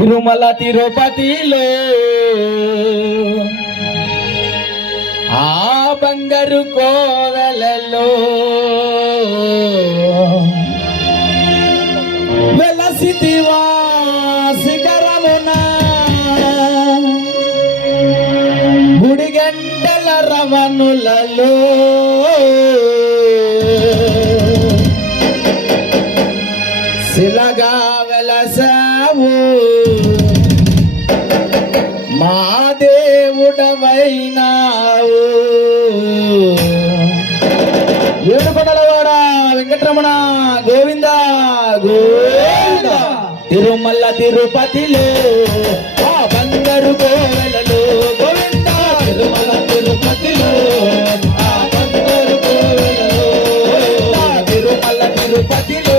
తిరుమల తిరుపతిలో ఆ బంగారు కోవెలలో వెలసితివా శిఖరమున గుడిగంటల రవణులలో శిలగా వెలసావు మా దేవుడవైనావు. ఏడుకొండలవాడ వెంకటరమణ గోవింద గోవింద. తిరుమల తిరుపతిలో ఆ బంగారు కోవెలలో గోవింద. తిరుమల తిరుపతిలో ఆ బంగారు కోవెలలో తిరుమల తిరుపతిలో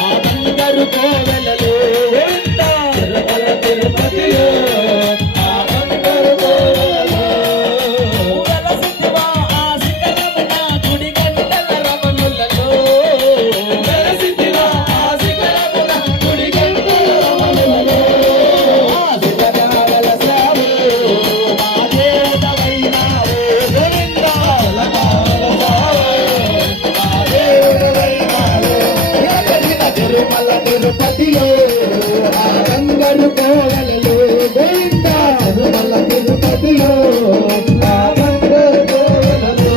ఆ బంగారు కోవెలలో గోవింద. తిరుమల తిరుపతిలో తిరుపతిలో ఆ బంగారు కోవెలలో గోవింద. తిరుమల తిరుపతిలో ఆ బంగారు కోవెలలో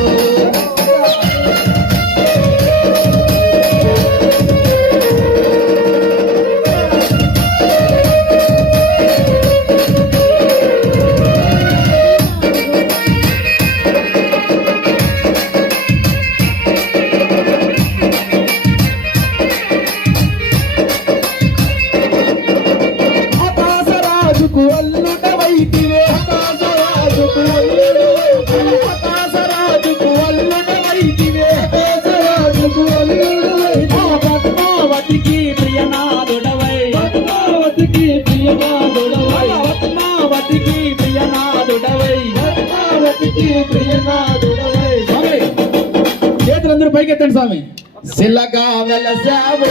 అల్లుడవైతివే ఆకాశరాజుకు ఆకాశరాజుకు అల్లుడవైతివే ఆకాశరాజుకు అల్లుడవైతివే. పద్మావతికి ప్రియనాథుడవై పద్మావతికి ప్రియనాథుడవై పద్మావతికి ప్రియనాథుడవై పద్మావతికి ప్రియనాథుడవై. స్వామి చేతులందరూ పైకెత్తండి స్వామి. శిలగా వెలసావు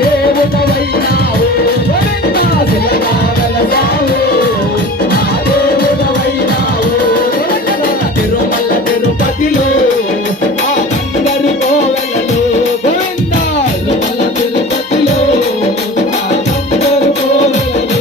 దేవుడవైనావు శిలగా వెలసావు దేవుడవైనావు. తిరుమల తిరుపతిలో ఆ బంగారు కోవెలలో గోవింద. తిరుమల తిరుపతిలో ఆ బంగారు కోవెలలో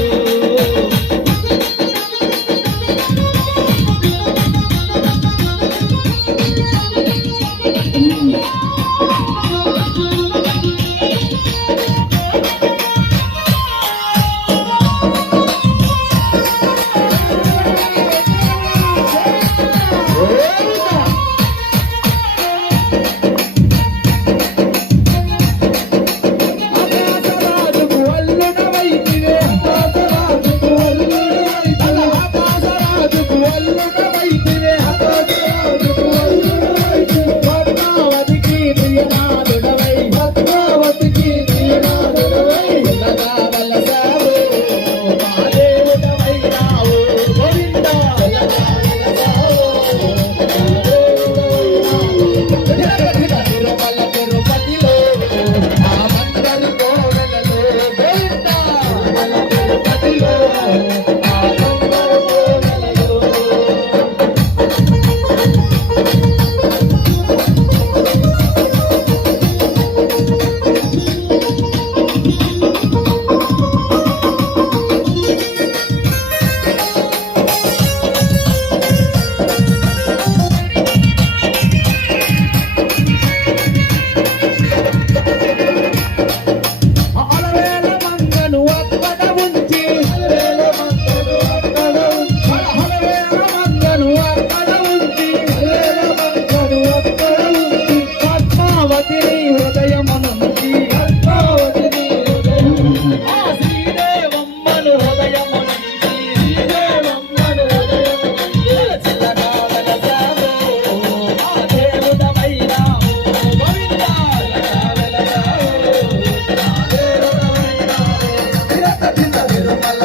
తిరుమల